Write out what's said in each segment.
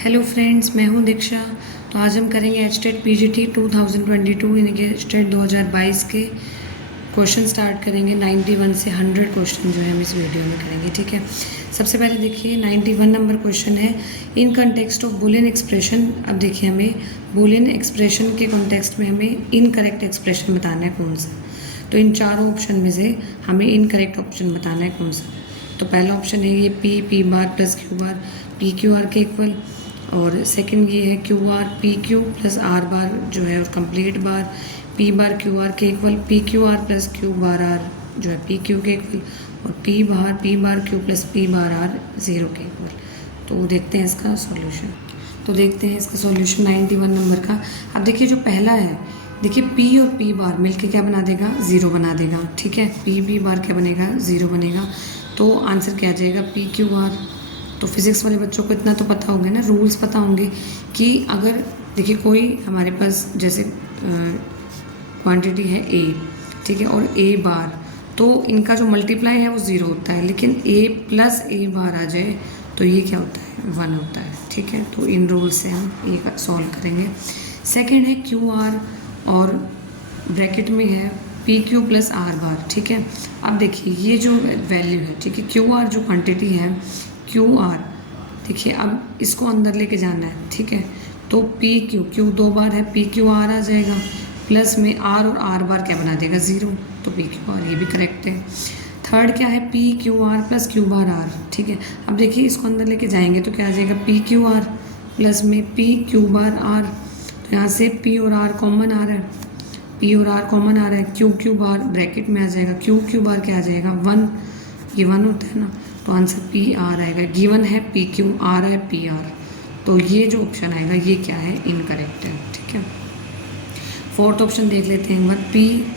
Hello friends, मैं हूं दीक्षा। तो आज हम करेंगे एचटेट पीजीटी 2022 यानी कि एचटेट 2022 के क्वेश्चन स्टार्ट करेंगे। 91 से 100 क्वेश्चन जो है हम इस वीडियो में करेंगे, ठीक है। सबसे पहले देखिए 91 नंबर क्वेश्चन है, इन कंटेक्स्ट ऑफ बुलियन एक्सप्रेशन। अब देखिए हमें बुलियन एक्सप्रेशन के कॉन्टेक्स्ट में हमें इनकरेक्ट एक्सप्रेशन बताना है कौन सा। तो इन चारों ऑप्शन में से हमें इनकरेक्ट ऑप्शन बताना है कौन सा। तो पहला ऑप्शन है ये P bar plus Q bar P Q R के इक्वल, और सेकंड ये है Q R P Q plus R bar जो है और complete bar P bar Q R के equal, P Q R plus Q bar R जो है पी क्यू के इक्वल, और P bar Q plus P bar R zero के equal. तो देखते हैं इसका सॉल्यूशन। तो देखते हैं इसका सॉल्यूशन 91 नंबर का। अब देखिए जो पहला है, देखिए पी और पी बार मिलके क्या बना देगा, ज़ीरो बना देगा, ठीक है। पी बार क्या बनेगा, ज़ीरो बनेगा। तो आंसर क्या आ जाएगा, पी क्यू आर। तो फिज़िक्स वाले बच्चों को इतना तो पता होंगे ना, रूल्स पता होंगे कि अगर देखिए कोई हमारे पास जैसे क्वांटिटी है ए, ठीक है, और ए बार, तो इनका जो मल्टीप्लाई है वो ज़ीरो होता है, लेकिन ए प्लस ए बार आ जाए तो ये क्या होता है, 1 होता है, ठीक है। तो इन रूल से हम ये सॉल्व करेंगे। सेकेंड है क्यू आर और ब्रैकेट में है पी क्यू प्लस आर बार, ठीक है। अब देखिए ये जो वैल्यू है, ठीक है, क्यू आर जो क्वांटिटी है क्यू आर, देखिए अब इसको अंदर लेके जाना है, ठीक है। तो पी क्यू दो बार है, पी क्यू आर आ जाएगा, प्लस में आर और आर बार क्या बना देगा, ज़ीरो, तो पी क्यू आर, ये भी करेक्ट है। थर्ड क्या है, P Q R plus Q bar R, ठीक है। अब देखिए इसको अंदर लेके जाएंगे तो क्या आ जाएगा, पी क्यू आर प्लस में पी क्यू बार आर। तो यहाँ से पी और आर कॉमन आ रहा है, पी और आर कॉमन आ रहा है, क्यू बार ब्रैकेट में आ जाएगा, क्यू बार क्या आ जाएगा, 1, ये 1 होता है ना। तो आंसर पी आर आएगा। गिवन है पी क्यू, आर है पी आर, तो ये जो ऑप्शन आएगा ये क्या है, इनकरेक्ट है, ठीक है। फोर्थ ऑप्शन देख लेते हैं एक बार,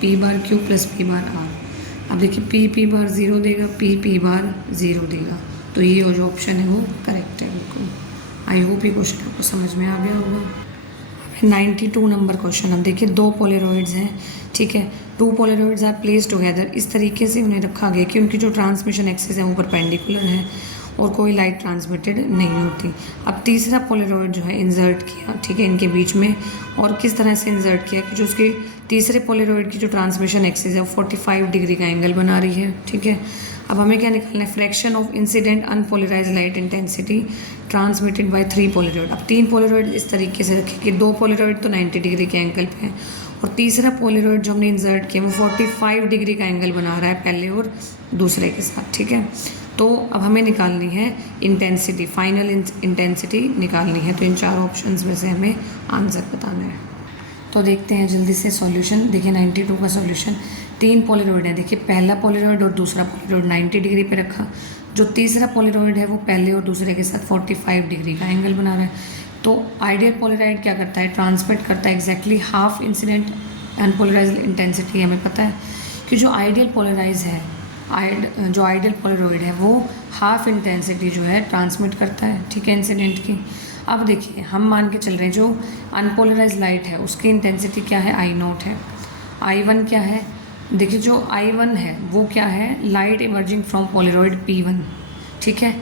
P bar Q plus P bar R. अब देखिए पी बार ज़ीरो देगा, पी बार ज़ीरो देगा, तो ये जो ऑप्शन है वो करेक्ट है बिल्कुल। आई होप ये क्वेश्चन आपको समझ में आ गया होगा। 92 नंबर क्वेश्चन। अब देखिए दो पोलेरॉइड्स हैं, ठीक है। टू पोलेरॉइड्स आर प्लेस टुगेदर, इस तरीके से उन्हें रखा गया कि उनकी जो ट्रांसमिशन एक्सिस है वो परपेंडिकुलर है और कोई लाइट ट्रांसमिटेड नहीं होती। अब तीसरा पोलेरॉइड जो है इंसर्ट किया, ठीक है, इनके बीच में, और किस तरह से इंसर्ट किया कि जो उसके तीसरे पोलेरॉइड की जो ट्रांसमिशन एक्सिस है वो 45 डिग्री का एंगल बना रही है, ठीक है। अब हमें क्या निकालना है, fraction of incident unpolarize light intensity transmitted by 3 polaroid. अब 3 पोलेरॉइड इस तरीके से रखे कि 2 पोलेरॉइड तो 90 डिग्री के एंगल पे है और तीसरा पोलेरॉइड जो हमने इंसर्ट किया वो 45 डिग्री का एंगल बना रहा है पहले और दूसरे के साथ, ठीक है। तो अब हमें निकालनी है इंटेंसिटी, फाइनल इंटेंसिटी निकालनी है। तो इन चारों ऑप्शंस में से हमें आंसर बताना है। तो देखते हैं जल्दी से सॉल्यूशन। देखिए 92 का सॉल्यूशन, 3 पोलेरॉइड है, देखिए पहला पोलेरॉइड और दूसरा पोलेरॉइड 90 डिग्री पे रखा, जो तीसरा पोलेरॉइड है वो पहले और दूसरे के साथ 45 डिग्री का एंगल बना रहा है। तो आइडियल पोलराइड क्या करता है, ट्रांसमिट करता है exactly half incident unpolarize intensity. हमें पता है कि जो आइडियल पोलराइज है, जो आइडियल पोलरॉइड है वो हाफ इंटेंसिटी जो है ट्रांसमिट करता है, ठीक है, इंसिडेंट की। अब देखिए हम मान के चल रहे हैं जो अनपोलराइज लाइट है उसकी इंटेंसिटी क्या है, I0 है। I1 क्या है, देखिए जो I1 है वो क्या है, light emerging from Polaroid P1, ठीक है।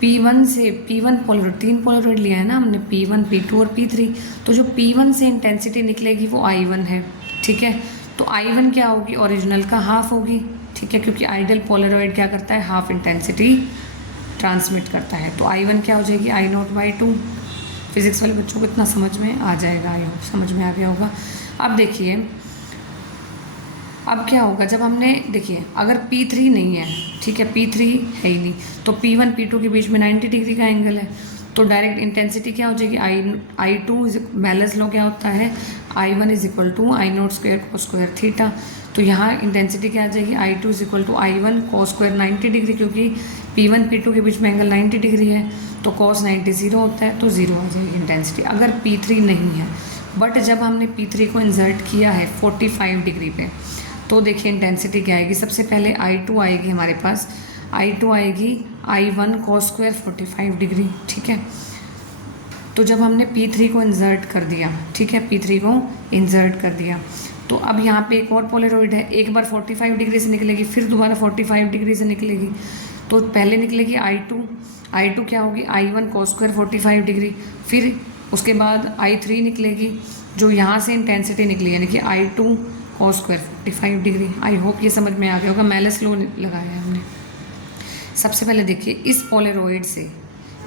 P1 पोलरॉइड, 3 पोलरॉइड लिया है ना हमने, P1 P2 और P3, तो जो P1 से इंटेंसिटी निकलेगी वो I1 है, ठीक है। तो I1 क्या होगी, ओरिजिनल का हाफ होगी, ठीक है, क्योंकि आइडियल पोलरॉइड क्या करता है, हाफ इंटेंसिटी ट्रांसमिट करता है। तो I1 क्या हो जाएगी, I0/2। फिजिक्स वाले बच्चों को इतना समझ में आ जाएगा, आई होप समझ में आ गया होगा। अब देखिए अब क्या होगा, जब हमने देखिए अगर P3 नहीं है, ठीक है, P3 है ही नहीं, तो P1 P2 के बीच में 90 डिग्री का एंगल है, तो डायरेक्ट इंटेंसिटी क्या हो जाएगी, I2 मेलस लॉ क्या होता है, I1 = I0² cos² थीटा। तो यहाँ इंटेंसिटी क्या आ जाएगी, I2 = I1 cos² 90 डिग्री, क्योंकि P1 P2 के बीच में एंगल 90 डिग्री है, तो cos 90 0 होता है, तो 0 आ जाएगी इंटेंसिटी अगर P3 नहीं है। बट जब हमने P3 को इंसर्ट किया है 45 डिग्री पे, तो देखिए इंटेंसिटी क्या आएगी, सबसे पहले I2 आएगी हमारे पास, I2 आएगी I1 cos² 45 डिग्री, ठीक है। तो जब हमने P3 को इंसर्ट कर दिया, ठीक है, P3 को इंसर्ट कर दिया, तो अब यहाँ पे एक और पोलरॉइड है, एक बार 45 डिग्री से निकलेगी, फिर दोबारा 45 डिग्री से निकलेगी। तो पहले निकलेगी I2 I2 क्या होगी, I1 cos स्क्वायर 45 डिग्री। फिर उसके बाद I3 निकलेगी, जो यहाँ से इंटेंसिटी निकली यानी कि I2 cos square 45 degree. I hope ये समझ में आ गया होगा, मेलस लॉ लगाया है हमने। सबसे पहले देखिए, इस पोलरॉइड से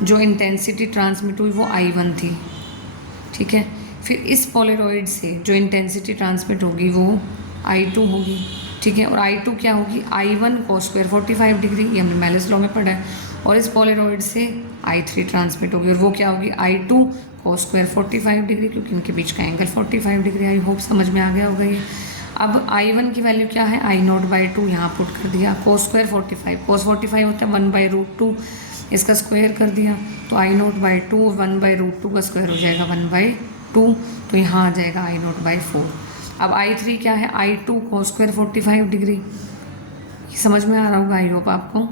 जो इंटेंसिटी ट्रांसमिट हुई वो I1 थी, ठीक है। फिर इस पोलरॉइड से जो इंटेंसिटी ट्रांसमिट होगी वो I2 होगी, ठीक है। और I2 क्या होगी, I1 cos स्क्वायर 45 डिग्री, ये हमने मेलस लॉ में पढ़ा है। और इस पोलरॉइड से I3 ट्रांसमिट होगी, और वो क्या होगी, I2 cos स्क्वायर 45 डिग्री, क्योंकि इनके बीच का एंगल 45 डिग्री। आई होप समझ में आ गया होगा ये। अब I1 की वैल्यू क्या है, I0/2 यहाँ पुट कर दिया। cos स्क्वायर 45, cos 45 होता है 1/√2, इसका स्क्वायर कर दिया तो I0/2 1/√2 का स्क्वायर हो जाएगा 1/2, तो यहाँ आ जाएगा I0/4। अब I3 क्या है, I2 cos स्क्वायर 45 डिग्री, ये समझ में आ रहा होगा आई होप आपको।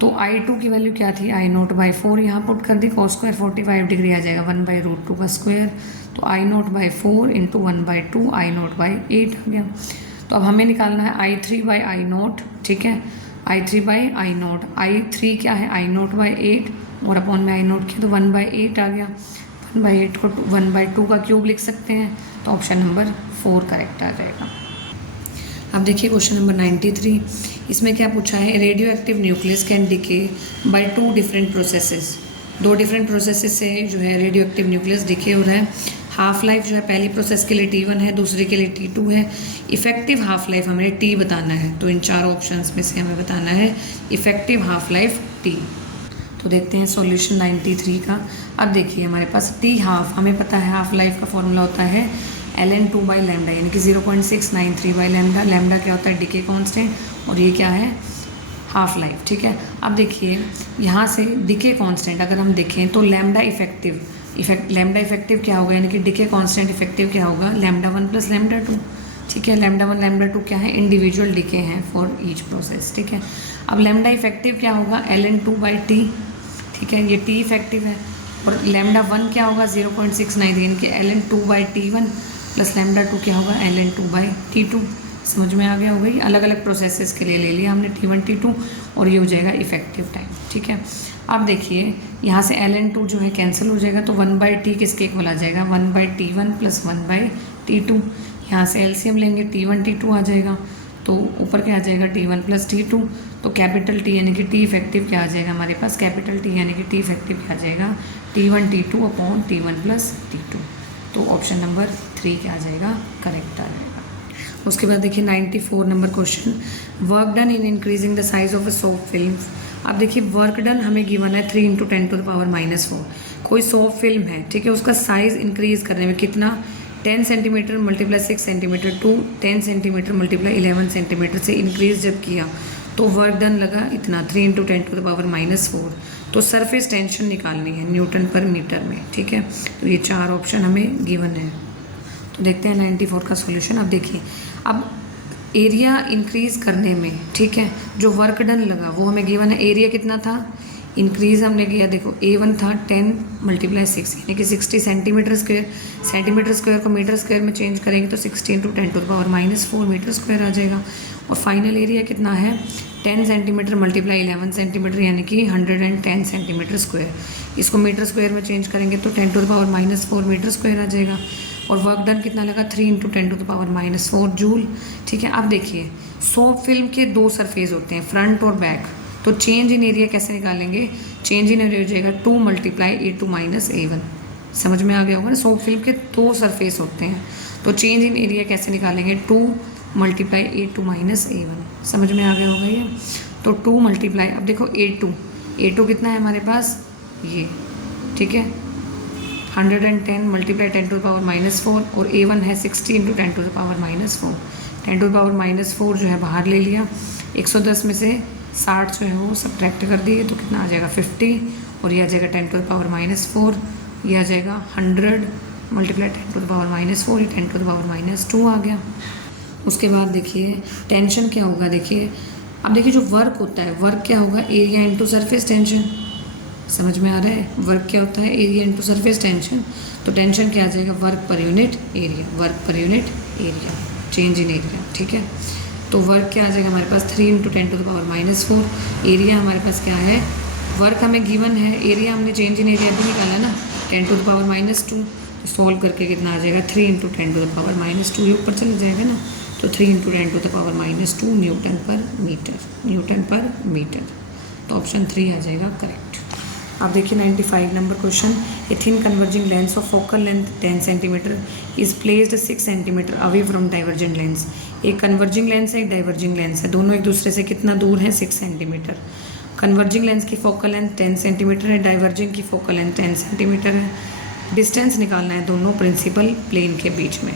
तो I2 की वैल्यू क्या थी, I0/4 यहाँ पुट कर दी, cos स्क्वायर 45 डिग्री आ जाएगा 1/√2 का स्क्वायर, तो I0/4 इंटू 1/2 I0/8 आ गया। तो अब हमें निकालना है I3/I0, ठीक है, I3/I0। I3 क्या है, I0/8 और अपॉन में I0 किया तो 1/8 आ गया। 1/8 को 1/2 का क्यूब लिख सकते हैं, तो ऑप्शन नंबर 4 करेक्ट आ जाएगा। अब देखिए क्वेश्चन नंबर 93, इसमें क्या पूछा है, radio active nucleus can decay by 2 different processes. 2 different processes से जो है रेडियो एक्टिव न्यूक्लियस डिके हो रहा है। हाफ लाइफ जो है पहली प्रोसेस के लिए T1 है, दूसरे के लिए T2 है। इफेक्टिव हाफ लाइफ हमें T बताना है, तो इन 4 ऑप्शंस में से हमें बताना है इफेक्टिव हाफ लाइफ T। तो देखते हैं सॉल्यूशन 93 का। अब देखिए हमारे पास T हाफ, हमें पता है हाफ लाइफ का फॉर्मूला होता है ln2/λ, यानी कि 0.693/λ। लैम्डा क्या होता है, डिके कांस्टेंट, और ये क्या है, हाफ लाइफ, ठीक है। अब देखिए यहाँ से डिके कांस्टेंट अगर हम देखें तो लैम्डा इफेक्टिव क्या होगा, यानी कि डिके कांस्टेंट इफेक्टिव क्या होगा, λ1 + λ2, ठीक है। λ1 λ2 क्या है, इंडिविजुअल डिके हैं फॉर ईच प्रोसेस, ठीक है। अब लैम्डा इफेक्टिव क्या होगा, ln2/t, ठीक है, ये T इफेक्टिव है। और λ1 क्या होगा 0.69, यानी कि ln2/t1 प्लस λ2 क्या होगा ln2/t2। समझ में आ गया होगा, ये अलग अलग प्रोसेसेस के लिए ले लिया हमने T1 T2, और ये हो जाएगा इफेक्टिव टाइम, ठीक है। अब देखिए यहाँ से ln2 जो है कैंसिल हो जाएगा, तो 1/t किसके इक्वल आ जाएगा, 1/t1 प्लस 1/t2। यहाँ से एलसीएम लेंगे, T1 T2 आ जाएगा, तो ऊपर क्या आ जाएगा, T1 प्लस T2। तो कैपिटल T यानी कि T इफेक्टिव क्या आ जाएगा हमारे पास, कैपिटल T यानी कि T इफेक्टिव क्या आ जाएगा, T1 T2 upon T1 plus T2। तो ऑप्शन नंबर 3 क्या आ जाएगा, करेक्ट आ जाएगा। उसके बाद देखिए 94 number question, work done in increasing the size of a soft film. अब देखिए वर्क डन हमें गिवन है 3 × 10⁻⁻⁴। कोई सॉफ्ट फिल्म है, ठीक है, उसका साइज़ इंक्रीज़ करने में कितना, 10 centimetre × 6 centimetre to 10 centimetre × 11 centimetre से इंक्रीज़ जब किया तो वर्क डन लगा इतना 3 × 10⁻⁻⁴। तो सरफेस टेंशन निकालनी है न्यूटन पर मीटर में, ठीक है। तो ये 4 ऑप्शन हमें गिवन है। तो देखते हैं 94 का सॉल्यूशन। अब देखिए, अब एरिया इंक्रीज़ करने में, ठीक है, जो वर्क डन लगा वो हमें गिवन है। एरिया कितना था, इंक्रीज़ हमने किया, देखो A1 था 10 × 6 यानी कि 60 सेंटीमीटर स्क्वायर। सेंटीमीटर स्क्वायर को मीटर स्क्वायर में चेंज करेंगे तो 60 × 10⁻⁻⁴ मीटर स्क्वायर आ जाएगा। और फाइनल एरिया कितना है, 10 सेंटीमीटर × 11 सेंटीमीटर यानी कि 110 सेंटीमीटर स्क्वायर। इसको मीटर स्क्वायर में चेंज करेंगे तो 10⁻⁻⁴ मीटर स्क्वायर आ जाएगा। और वर्क डन कितना लगा, 3 × 10⁻⁻⁴ जूल, ठीक है। अब देखिए सॉफ्ट फिल्म के 2 सरफेस होते हैं, फ्रंट और बैक। तो चेंज इन एरिया कैसे निकालेंगे, चेंज इन एरिया हो जाएगा 2 × A2 - A1। समझ में आ गया होगा ना, सॉफ्ट फिल्म के 2 सरफेस होते हैं, तो चेंज इन एरिया कैसे निकालेंगे, 2 × A2 - A1। समझ में आ गया होगा ये। तो 2 × अब देखो A2 कितना है हमारे पास, ये, ठीक है, 110 × 10⁻⁴ और A1 है 60 × 10⁻⁻⁴। 10⁻⁴ जो है बाहर ले लिया, 110 में से 60 जो है वो सब्ट्रैक्ट कर दिए तो कितना आ जाएगा 50, और ये आ जाएगा 10⁻⁴, ये आ जाएगा 100 × 10⁻⁴, ये 10⁻2 आ गया। उसके बाद देखिए टेंशन क्या होगा, देखिए अब देखिए जो वर्क होता है, वर्क क्या होगा, एरिया इंटू सरफेस टेंशन। समझ में आ रहा है, वर्क क्या होता है, एरिया इंटू सरफेस टेंशन। तो टेंशन क्या आ जाएगा, work per unit area, work per unit area, change in area, ठीक है। तो वर्क क्या आ जाएगा हमारे पास 3 × 10⁻⁻⁴, एरिया हमारे पास क्या है वर्क हमें गिवन है, एरिया हमने चेंज इन एरिया भी निकाला ना, 10 टू द पावर -2, तो सॉल्व करके कितना आ जाएगा 3 इंटू 10 टू द पावर -2, ये ऊपर चला जाएगा ना, तो 3 into 10 to the power -2 newton per metre. तो ऑप्शन 3 आ जाएगा करेक्ट। अब देखिए 95 number question, a thin converging lens of focal length 10 centimetre is placed 6 centimetre away from divergent lens. एक कन्वर्जिंग लेंस है, एक डाइवर्जिंग लेंस है, दोनों एक दूसरे से कितना दूर है 6 सेंटीमीटर। कन्वर्जिंग लेंस की फोकल लेंथ 10 सेंटीमीटर है, डाइवर्जिंग की फोकल लेंथ 10 सेंटीमीटर है। डिस्टेंस निकालना है दोनों प्रिंसिपल प्लेन के बीच में।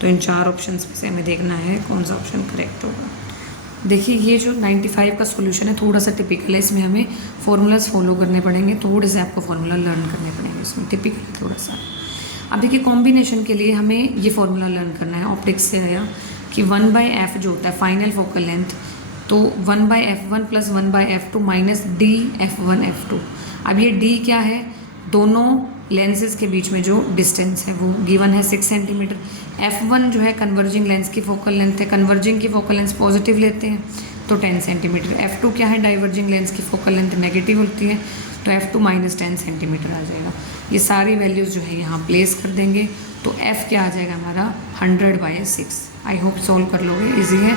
तो इन 4 ऑप्शंस में से हमें देखना है कौन सा ऑप्शन करेक्ट होगा। देखिए ये जो 95 का सॉल्यूशन है थोड़ा सा टिपिकल है, इसमें हमें फॉर्मूलाज फॉलो करने पड़ेंगे, थोड़े से आपको फार्मूला लर्न करने पड़ेंगे, इसमें टिपिकल है थोड़ा सा। अब देखिए कॉम्बिनेशन के लिए हमें ये फार्मूला लर्न करना है, ऑप्टिक्स से आया कि 1/f जो होता है फाइनल फोकल लेंथ, तो 1/f1 plus 1/f2 minus df1f2। अब ये d क्या है, दोनों लेंसेज के बीच में जो डिस्टेंस है वो गिवन है 6 सेंटीमीटर। f1 जो है कन्वर्जिंग लेंस की फोकल लेंथ है, कन्वर्जिंग की फोकल लेंथ पॉजिटिव लेते हैं तो 10 सेंटीमीटर। f2 क्या है, डाइवर्जिंग लेंस की फोकल लेंथ नेगेटिव होती है, तो f2 माइनस 10 सेंटीमीटर आ जाएगा। ये सारी वैल्यूज़ जो है यहाँ प्लेस कर देंगे, तो f क्या आ जाएगा हमारा 100/6। आई होप सॉल्व कर लोगे, ईजी है।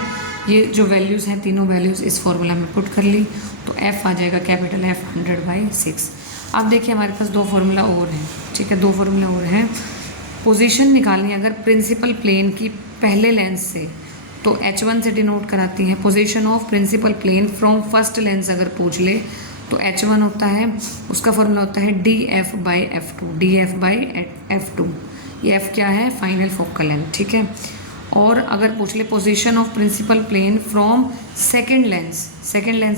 ये जो वैल्यूज़ हैं तीनों वैल्यूज़ इस फॉर्मूला में पुट कर ली, तो f आ जाएगा कैपिटल F 100/6। अब देखिए हमारे पास 2 फार्मूला और हैं, ठीक है, 2 फार्मूला और हैं। पोजीशन निकालनी अगर प्रिंसिपल प्लेन की पहले लेंस से, तो H1 से डिनोट कराती हैं। Position of principal plane from first lens अगर पूछ ले तो H1 होता है, उसका फार्मूला होता है df/f2। ये f क्या है, फाइनल फोकल लेंथ, ठीक है। और अगर पूछ ले position of principal plane from second lens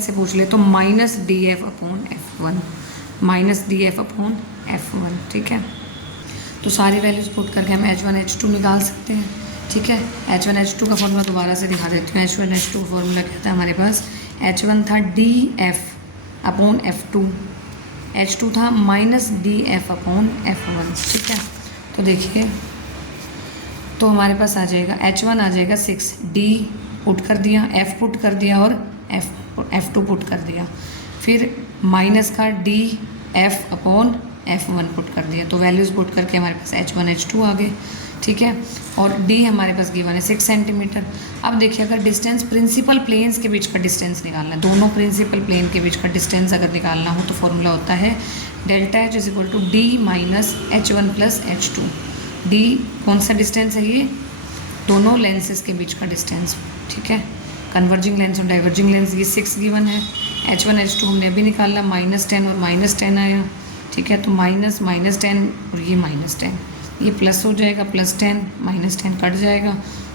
से पूछ ले तो -df/f1, -df/f1, ठीक है। तो सारी वैल्यूज पुट करके हम H1 H2 निकाल सकते हैं, ठीक है। H1 H2 का फॉर्मूला दोबारा से दिखा देती हूँ। H1 H2 का फॉर्मूला क्या था हमारे पास, H1 था df/f2, H2 था -df/f1, ठीक है। तो देखिए तो हमारे पास आ जाएगा H1 आ जाएगा 6, D पुट कर दिया, F पुट कर दिया और F2 पुट कर दिया, फिर माइनस का df/f1 पुट कर दिया। तो वैल्यूज़ पुट करके हमारे पास H1 H2 आ गए, ठीक है। और D हमारे पास गिवन है 6 सेंटीमीटर। अब देखिए अगर डिस्टेंस प्रिंसिपल प्लेन्स के बीच का डिस्टेंस निकालना है, दोनों प्रिंसिपल प्लेन के बीच का डिस्टेंस अगर निकालना हो तो फॉर्मूला होता है ΔH = D - H1 + H2। D कौन सा डिस्टेंस है, ये दोनों लेंसेज के बीच का डिस्टेंस, ठीक है। कन्वर्जिंग लेंस और डाइवर्जिंग लेंस ये 6 गिवन है। H1 H2 हमने अभी निकाला, -10 और -10 आया, ठीक है। तो माइनस -10 और ये -10, ये प्लस हो जाएगा, +10 -10 कट जाएगा,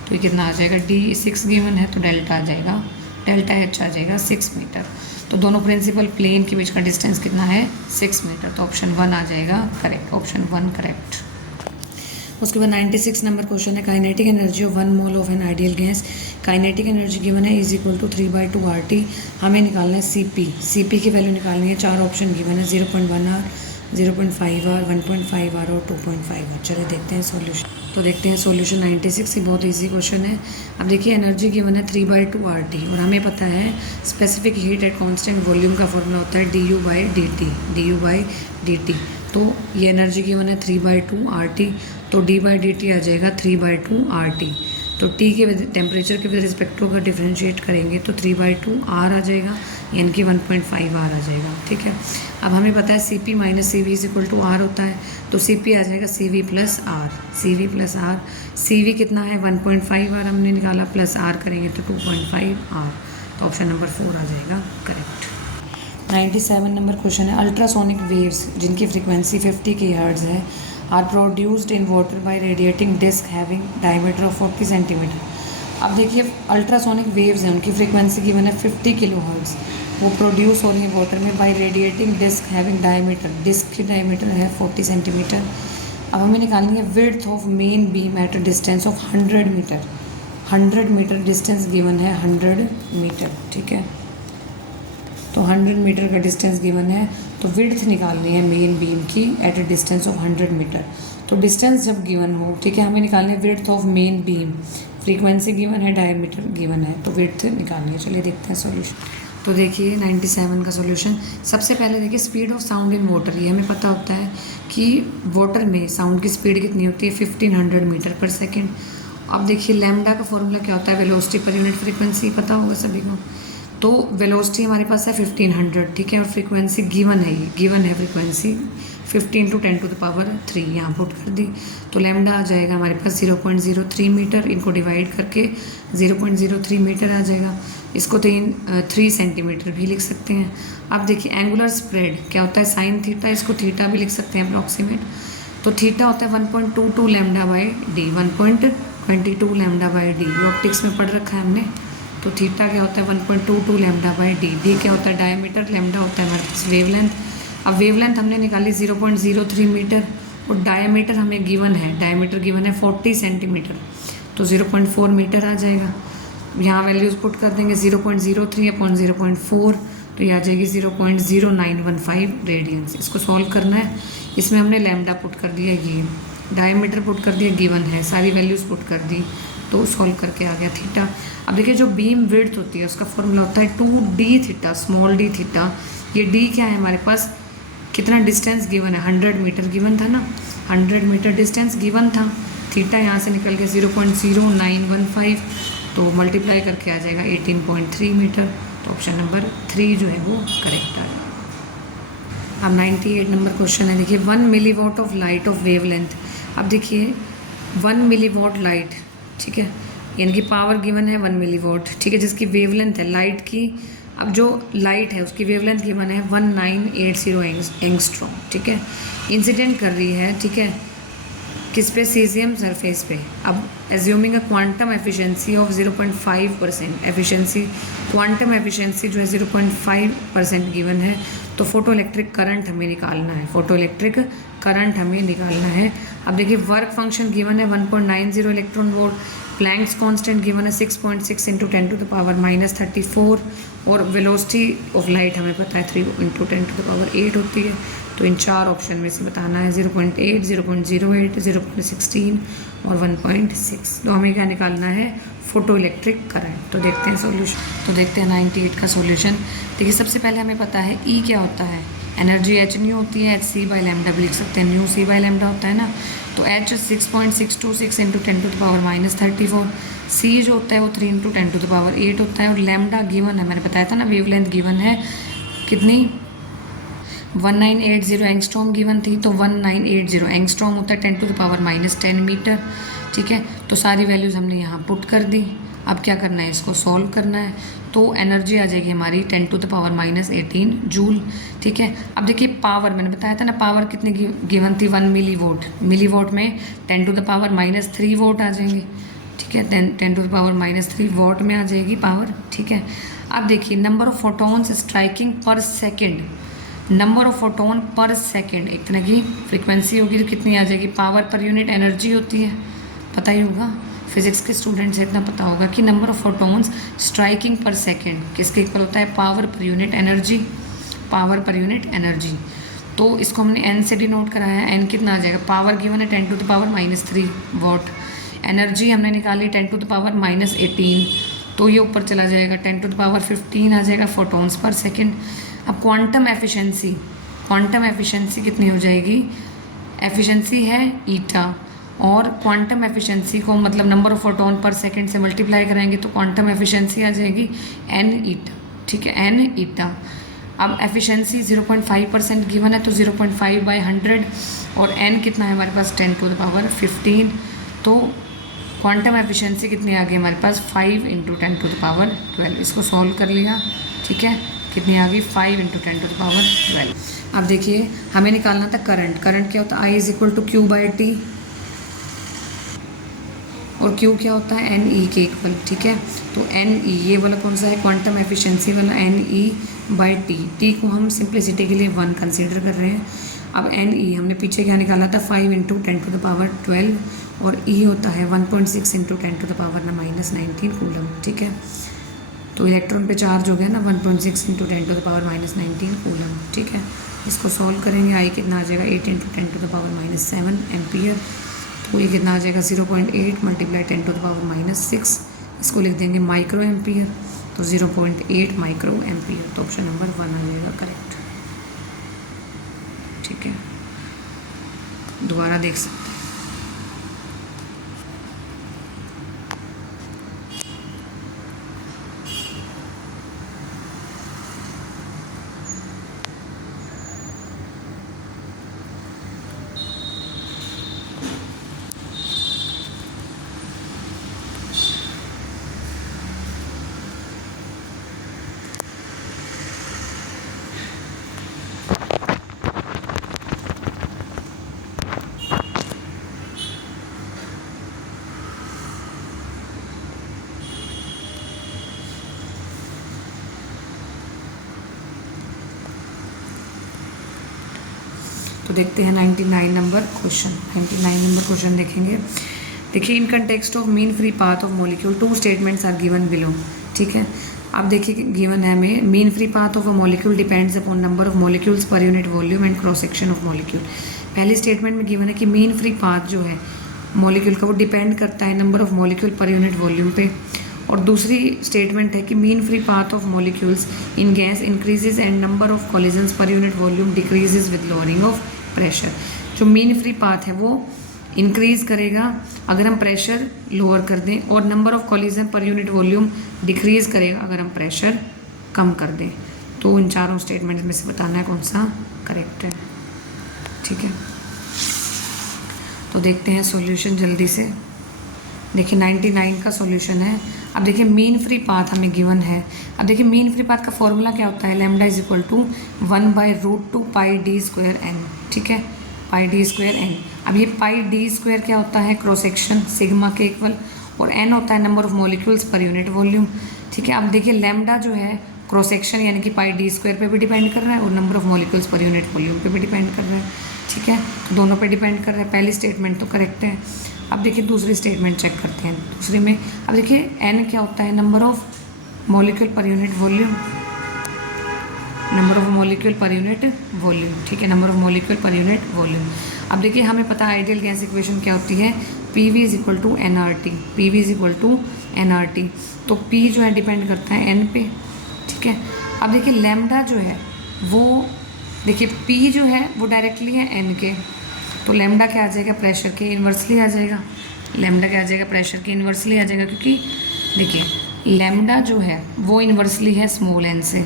तो ये कितना आ जाएगा, D 6 गिवन है, तो डेल्टा आ जाएगा, ΔH आ जाएगा 6 मीटर। तो दोनों प्रिंसिपल प्लेन के बीच का डिस्टेंस कितना है, 6 मीटर। तो ऑप्शन 1 आ जाएगा करेक्ट, ऑप्शन 1 करेक्ट। उसके बाद 96 नंबर क्वेश्चन है, kinetic energy of 1 mole of an ideal gas. Kinetic energy given है = 3/2 RT। हमें निकालना है CP की वैल्यू निकालनी है। 4 ऑप्शन गिवन है, 0.1 R, 0.5 R, 1.5 R और 2.5 R। चलिए देखते हैं सॉल्यूशन। तो देखते हैं सॉल्यूशन 96, ये बहुत इजी क्वेश्चन है। अब देखिए एनर्जी गिवन है 3/2 RT और हमें पता है specific heat at constant volume का फॉर्मूला होता है du/dt। तो ये एनर्जी गिवन है 3/2 RT, तो d/dt आ जाएगा 3/2 RT। तो T के टेम्परेचर के विद रिस्पेक्ट टू अगर डिफ्रेंशिएट करेंगे तो 3/2 R आ जाएगा, यानी कि 1.5 R आ जाएगा, ठीक है। अब हमें पता है CP - CV = R होता है, तो CP आ जाएगा CV + R, CV कितना है 1.5 R हमने निकाला, प्लस R करेंगे तो 2.5 R। तो ऑप्शन नंबर 4 आ जाएगा करेक्ट। 97 नंबर क्वेश्चन है, अल्ट्रासोनिक वेव्स जिनकी फ्रीक्वेंसी 50 kHz है are produced in water by radiating disc having diameter of 40 centimetre. अब देखिए अल्ट्रासोनिक वेव्स हैं, उनकी फ्रीक्वेंसी गिवन है 50 kHz, वो प्रोड्यूस हो रही है वाटर में by radiating disc having diameter, disc की डायमीटर है 40 सेंटीमीटर। अब हमें निकालनी है width of main beam at a distance of 100 metre. 100 metre distance given है, 100 मीटर, ठीक है। तो 100 मीटर का डिस्टेंस गिवन है, तो विड्थ निकालनी है मेन बीम की at a distance of 100 metre. तो डिस्टेंस जब गिवन हो, ठीक है, हमें निकालनी है width of main beam, frequency given है, डायमीटर गिवन है, तो विड्थ निकालनी है। चलिए देखते हैं सॉल्यूशन। तो तो देखिए 97 का सॉल्यूशन। सबसे पहले देखिए speed of sound in water, ये हमें पता होता है कि वाटर में साउंड की स्पीड कितनी होती है 1500 मीटर पर सेकेंड। अब देखिए लैम्डा का फॉर्मूला क्या होता है, वेलोसिटी पर यूनिट फ्रीक्वेंसी, पता होगा सभी को। तो वेलोसिटी हमारे पास है 1500, ठीक है, और फ्रीक्वेंसी गिवन है, ये गिवन है फ्रीक्वेंसी 15 × 10⁻³ यहाँ पुट कर दी। तो लैम्डा आ जाएगा हमारे पास 0.03 मीटर, इनको डिवाइड करके 0.03 मीटर आ जाएगा। इसको 3 सेंटीमीटर भी लिख सकते हैं। अब देखिए एंगुलर स्प्रेड क्या होता है साइन थीटा, इसको थीटा भी लिख सकते हैं अप्रॉक्सीमेट। तो थीटा होता है 1.22 λ/d, 1.22 λ/d, ऑप्टिक्स में पढ़ रखा है हमने। तो थीटा क्या होता है 1.22 λ/d, डी क्या होता है डायमीटर, लैम्डा होता है हमारे पास वेवलेंथ। अब वेवलेंथ हमने निकाली 0.03 मीटर और डायमीटर हमें गिवन है, डायमीटर गिवन है 40 सेंटीमीटर, तो 0.4 मीटर आ जाएगा। यहाँ वैल्यूज़ पुट कर देंगे 0.03 अपॉन 0.4, तो ये आ जाएगी 0.0915 रेडियंस। इसको सॉल्व करना है, इसमें हमने लैम्डा पुट कर दिया, ये डायमीटर पुट कर दिया, गिवन है, सारी वैल्यूज़ पुट कर दी, तो सॉल्व करके आ गया थीटा। अब देखिए जो बीम विड्थ होती है उसका फॉर्मूला होता है 2d theta, small d theta. ये d क्या है हमारे पास, कितना डिस्टेंस गिवन है, 100 मीटर गिवन था ना, 100 मीटर डिस्टेंस गिवन था। थीटा यहाँ से निकल के 0.0915, तो मल्टीप्लाई करके आ जाएगा 18.3 मीटर। तो ऑप्शन नंबर 3 जो है वो करेक्ट है। अब 98 नंबर क्वेश्चन है, देखिए 1 milliwatt of light of wavelength. अब देखिए 1 मिलीवॉट लाइट, ठीक है, यानी कि पावर गिवन है 1 मिलीवॉट, ठीक है, जिसकी वेवलेंथ है लाइट की। अब जो लाइट है उसकी वेवलेंथ गिवन है 1980 एंगस्ट्रॉम, ठीक है, इंसिडेंट कर रही है, ठीक है, किस पे, सीजियम सरफेस पे। अब assuming a quantum efficiency of 0.5%, efficiency, quantum efficiency जो है 0.5% गिवन है, तो फोटो इलेक्ट्रिक करंट हमें निकालना है, फोटो इलेक्ट्रिक करंट हमें निकालना है। अब देखिए वर्क फंक्शन गिवन है 1.90 electron volt, Planck's constant given है 6.6 × 10⁻−34, और वेलोसिटी ऑफ लाइट हमें पता है 3 × 10⁸ होती है। तो इन 4 ऑप्शन में से बताना है 0.8, 0.08, 0.16 और 1.6। तो हमें क्या निकालना है, फोटो इलेक्ट्रिक करंट। तो देखते हैं सॉल्यूशन, तो देखते हैं 98 का सॉल्यूशन। देखिए सबसे पहले हमें पता है ई क्या होता है, एनर्जी एच न्यू होती है, hc/λ भी लिख सकते हैं, न्यू c/λ होता है ना। तो h 6.626 × 10⁻−34, c जो होता है वो 3 × 10⁸ होता है, और लैम्डा गिवन है, मैंने बताया था ना, वेवलेंथ गिवन है कितनी 1980 एंगस्ट्रॉम गिवन थी, तो 1980 एंगस्ट्रॉम होता है 10⁻−10 मीटर, ठीक है। तो सारी वैल्यूज़ हमने यहाँ पुट कर दी। अब क्या करना है, इसको सॉल्व करना है, तो एनर्जी आ जाएगी हमारी 10⁻−18 जूल, ठीक है। अब देखिए पावर, मैंने बताया था ना, पावर कितनी गिवन थी 1 मिलीवॉट, मिलीवॉट में 10⁻−3 वोट आ जाएंगे, ठीक है, 10⁻−3 वॉट में आ जाएगी पावर, ठीक है। अब देखिए नंबर ऑफ फोटॉन्स स्ट्राइकिंग पर सेकेंड, नंबर ऑफ फोटोन पर सेकेंड, एक तरह की फ्रीक्वेंसी होगी, तो कितनी आ जाएगी, पावर पर यूनिट एनर्जी होती है, पता ही होगा, फिजिक्स के स्टूडेंट से इतना पता होगा कि नंबर ऑफ फोटोन्स स्ट्राइकिंग पर सेकेंड किसके इक्वल होता है, power per unit energy, power per unit energy. तो इसको हमने एन से डिनोट कराया है, एन कितना आ जाएगा, पावर गिवन है 10⁻−3 वॉट, एनर्जी हमने निकाली 10⁻−18, तो ये ऊपर चला जाएगा 10⁻15 आ जाएगा फोटोन्स पर सेकेंड। अब क्वांटम एफिशिएंसी, क्वांटम एफिशिएंसी कितनी हो जाएगी, एफिशिएंसी है ईटा, और क्वांटम एफिशिएंसी को मतलब नंबर ऑफ फोटोन पर सेकंड से मल्टीप्लाई करेंगे तो क्वांटम एफिशिएंसी आ जाएगी एन ईटा, ठीक है, एन ईटा। अब एफिशिएंसी 0.5% गिवन है, तो 0.5/100, और एन कितना है हमारे पास 10⁻15, तो क्वांटम एफिशिएंसी कितनी आ गई हमारे पास 5 × 10⁻12। इसको सॉल्व कर लिया, ठीक है, कितनी आ गई 5 × 10⁻12। अब देखिए हमें निकालना था करंट, करंट क्या होता है I = Q/T, और Q क्या होता है NE के इक्वल, ठीक है। तो NE ये वाला कौन सा है, क्वांटम एफिशिएंसी वाला, NE/T, T को हम सिंप्लिसिटी के लिए 1 कंसीडर कर रहे हैं। अब NE हमने पीछे क्या निकाला था 5 × 10⁻12, और E होता है 1.6 × 10⁻−19 कूलम, ठीक है। तो इलेक्ट्रॉन पे चार्ज हो गया ना 1.6 × 10⁻−19 कूलम, ठीक है। इसको सॉल्व करेंगे, I कितना आ जाएगा 8 × 10⁻7 एम्पियर, तो ये कितना आ जाएगा 0.8 × 10⁻6, इसको लिख देंगे माइक्रो एम्पियर। तो 0.8 माइक्रो एम्पियर, तो ऑप्शन नंबर 1 आ जाएगा करेक्ट। ठीक है, दोबारा देख सकते हैं। तो देखते हैं 99 नंबर क्वेश्चन। 99 नंबर क्वेश्चन देखेंगे। देखिए, in context of mean free path of molecule 2 statements are given below. ठीक है, आप देखिए गिवन है हमें mean free path of a molecule depends upon number of molecules per unit volume and cross section of molecule. पहले statement में given है कि मीन फ्री पाथ जो है मॉलिक्यूल का वो डिपेंड करता है नंबर ऑफ मॉलिक्यूल पर यूनिट वॉल्यूम पे, और दूसरी स्टेटमेंट है कि mean free path of molecules in gas increases and number of collisions पर unit volume decreases with lowering of pressure. जो मीन फ्री पाथ है वो इंक्रीज करेगा अगर हम प्रेशर लोअर कर दें, और नंबर ऑफ कॉलिजन पर यूनिट वॉल्यूम डिक्रीज करेगा अगर हम प्रेशर कम कर दें। तो इन चारों स्टेटमेंट्स में से बताना है कौन सा करेक्ट है। ठीक है, तो देखते हैं सॉल्यूशन जल्दी से। देखिए 99 का सॉल्यूशन है। अब देखिए मीन फ्री पाथ हमें गिवन है। अब देखिए मीन फ्री पाथ का फॉर्मूला क्या होता है, lambda is equal to 1/√2 pi D square N. ठीक है, पाई डी स्क्वायर एन। अब ये पाई डी स्क्वायर क्या होता है, क्रॉस सेक्शन सिग्मा के इक्वल, और एन होता है number of molecules per unit volume. ठीक है, अब देखिए लैम्डा जो है क्रॉस सेक्शन यानी कि पाई डी स्क्वायर पे भी डिपेंड कर रहा है और number of molecules per unit volume पे भी डिपेंड कर रहा है। ठीक है, तो दोनों पे डिपेंड कर रहा है। पहली स्टेटमेंट तो करेक्ट है। अब देखिए दूसरी स्टेटमेंट चेक करते हैं। दूसरी में अब देखिए एन क्या होता है, नंबर ऑफ मॉलिक्यूल पर unit volume, number of molecule पर यूनिट वॉल्यूम। ठीक है, नंबर ऑफ मॉलिक्यूल पर यूनिट वॉल्यूम। अब देखिए हमें पता है आइडियल गैस इक्वेशन क्या होती है, P V is equal to N R T. P V is equal to N R T, तो पी जो है डिपेंड करता है एन पे। ठीक है, अब देखिए लैम्डा जो है वो, देखिए पी जो है वो डायरेक्टली है एन के, तो लैम्डा क्या आ जाएगा, प्रेशर के इन्वर्सली आ जाएगा। लैम्डा क्या आ जाएगा, प्रेशर के इन्वर्सली आ जाएगा, क्योंकि देखिए लैम्डा जो है वो इन्वर्सली है स्मॉल एन से,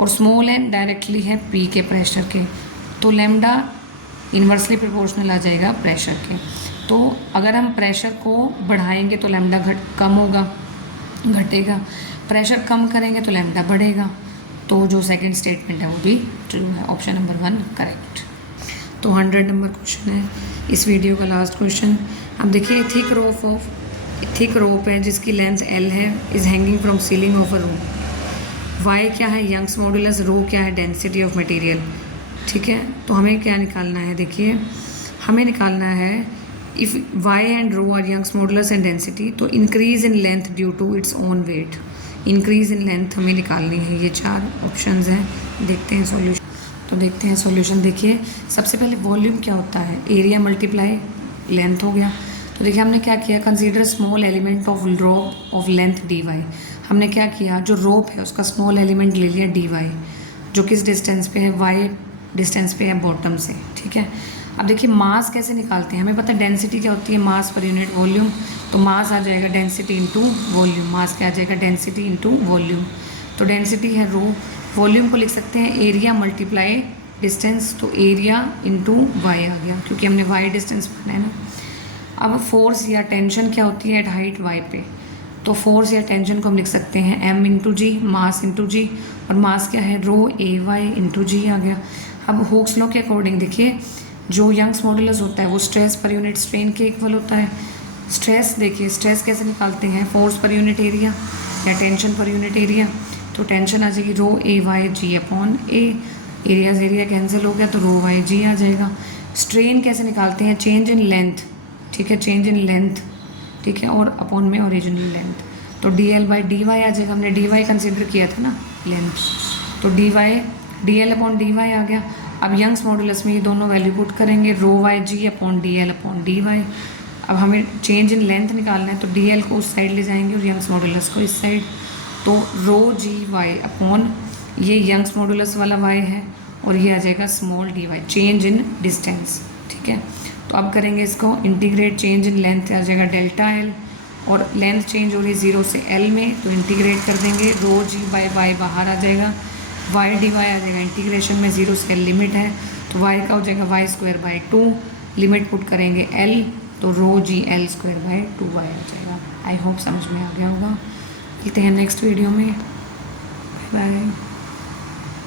और स्मॉल एन डायरेक्टली है पी के प्रेशर के, तो लैम्डा इन्वर्सली प्रोपोर्शनल आ जाएगा प्रेशर के। तो अगर हम प्रेशर को बढ़ाएंगे तो लैम्डा कम होगा, घटेगा, प्रेशर कम करेंगे तो लैम्डा बढ़ेगा। तो जो सेकंड स्टेटमेंट है वो भी ट्रू है, ऑप्शन नंबर 1 करेक्ट। तो 100 नंबर क्वेश्चन है इस वीडियो का लास्ट क्वेश्चन। अब देखिए थिक रोप है जिसकी लेंथ L है, is hanging from ceiling of a room. Y क्या है, यंग्स मॉडुलस, रो क्या है, डेंसिटी ऑफ मटेरियल। ठीक है, तो हमें क्या निकालना है, देखिए हमें निकालना है if Y and rho are Young's modulus and density, तो increase in length due to its own weight. Increase in length हमें निकालनी है। ये 4 ऑप्शंस हैं, देखते हैं सॉल्यूशन। तो देखते हैं सॉल्यूशन। देखिए सबसे पहले वॉल्यूम क्या होता है, एरिया मल्टीप्लाई लेंथ हो गया। तो देखिए हमने क्या किया, consider small element of rope of length dy। हमने क्या किया, जो रोप है उसका स्मॉल एलिमेंट ले लिया dy, जो किस डिस्टेंस पे है, y डिस्टेंस पे है बॉटम से। ठीक है, अब देखिए मास कैसे निकालते हैं, हमें पता है डेंसिटी क्या होती है, मास पर यूनिट वॉल्यूम। तो मास आ जाएगा डेंसिटी इंटू वॉल्यूम, मास क्या आ जाएगा, डेंसिटी इंटू वॉल्यूम। तो डेंसिटी है रो, वॉल्यूम को लिख सकते हैं एरिया मल्टीप्लाई डिस्टेंस, तो एरिया इंटू वाई आ गया, क्योंकि हमने वाई डिस्टेंस पढ़ना है ना। अब फोर्स या टेंशन क्या होती है एट हाइट वाई पे, तो फोर्स या टेंशन को हम लिख सकते हैं m इंटू जी, मास इंटू जी, और मास क्या है, रो ए वाई इंटू जी आ गया। अब हुक्स लॉ के अकॉर्डिंग देखिए जो यंग्स मॉडुलस होता है वो स्ट्रेस पर यूनिट स्ट्रेन के इक्वल होता है। स्ट्रेस देखिए, स्ट्रेस कैसे निकालते हैं, फोर्स पर यूनिट एरिया या टेंशन पर यूनिट एरिया। तो टेंशन आ जाएगी रो ए वाई जी अपॉन ए, एरियाज एरिया कैंसिल हो गया तो रो वाई जी आ जाएगा। स्ट्रेन कैसे निकालते हैं, चेंज इन लेंथ। ठीक है, चेंज इन लेंथ, ठीक है, और अपॉन में ओरिजिनल लेंथ, तो D L by D Y आ जाएगा। हमने डी वाई कंसिडर किया था ना लेंथ, तो D Y D L upon D Y आ गया। अब यंग्स मॉडुलस में ये दोनों वैल्यू पुट करेंगे, rho Y G upon D L upon D Y. अब हमें चेंज इन लेंथ निकालना है, तो डी एल को उस साइड ले जाएंगे और यंग्स मॉडुलस को इस साइड, तो रो जी वाई अपॉन ये यंग्स मॉडुलस वाला वाई है और ये आ जाएगा small D Y, change in distance. ठीक है, तो अब करेंगे इसको इंटीग्रेट, चेंज इन लेंथ आ जाएगा डेल्टा एल, और लेंथ चेंज हो रही 0 से एल में, तो इंटीग्रेट कर देंगे, रो जी बाई वाई बाहर आ जाएगा, वाई डी वाई आ जाएगा इंटीग्रेशन में, 0 से एल लिमिट है तो वाई का हो जाएगा Y square by 2, limit put करेंगे एल, तो rho G L square by 2 Y आ जाएगा। आई होप समझ में आ गया होगा। मिलते हैं नेक्स्ट वीडियो में, बाय बाय।